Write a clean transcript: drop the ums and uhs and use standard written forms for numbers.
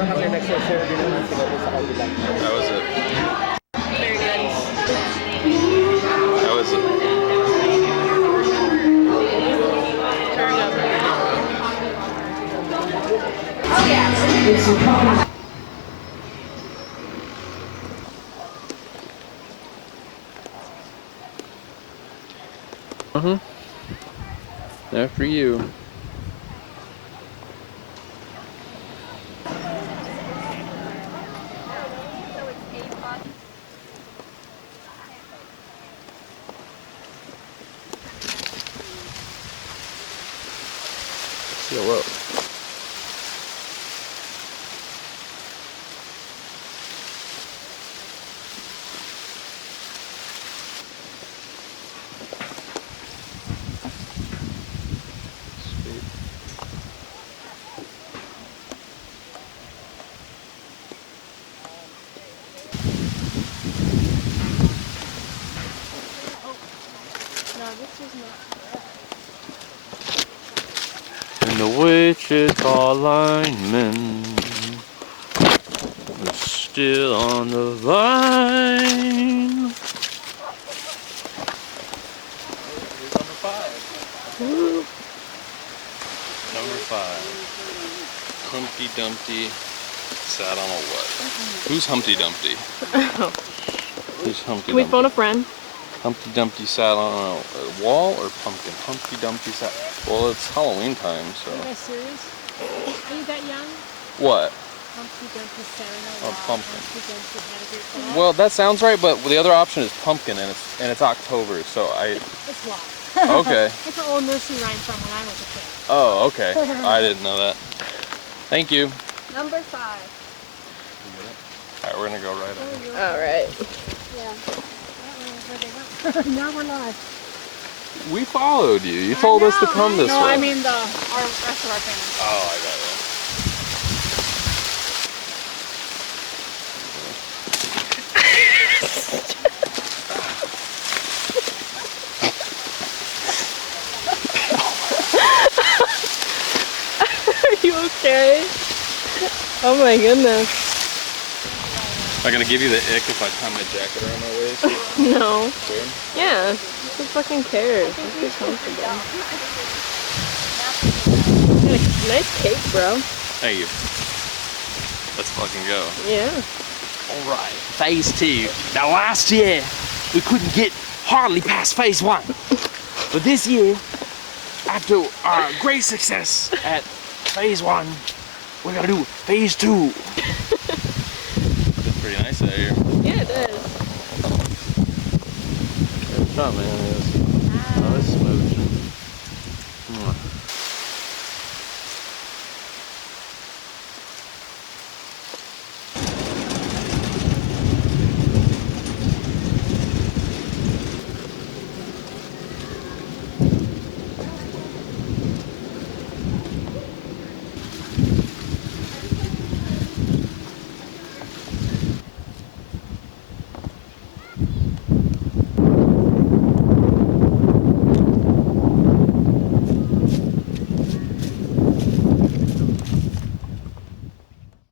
meron kami nag-share din naman sila sa kabila. How was it? Very good. How was it? Very good. Oh yeah. After you. Hello. No, this is not. And the Wichita lineman is still on the line. Number 5. Woo. Number 5. Humpty Dumpty sat on a what? Who's Humpty Dumpty? Who's Humpty Can we Dumpty? phone a friend? Humpty Dumpty sat on a wall or pumpkin? Humpty Dumpty sat. Well, it's Halloween time, so. Are you guys serious? Are you that young? What? Humpty Dumpty sat on a A wall. pumpkin. Humpty Dumpty had a great fall. Well, that sounds right, but the other option is pumpkin, and it's October, so I. It's wild. Okay. It's an old nursery rhyme from when I was a kid. Oh, okay. I didn't know that. Thank you. Number 5. All right, we're gonna go right on. All right. Yeah. Where they went. Now we're live. We followed you. You told us to come this no, way. I mean the rest of our family. Oh, I got it. Are you okay? Oh my goodness. Am I gonna give you the ick if I tie my jacket around my waist? No. Good. Yeah. Who fucking cares? Just be comfortable. Nice cake, bro. Thank you. Let's fucking go. Yeah. Alright, phase 2. Now last year, we couldn't get hardly past phase 1. But this year, after our great success at phase 1, we're gonna do phase 2. It's pretty nice out here. Yeah, it is. Good shot, man.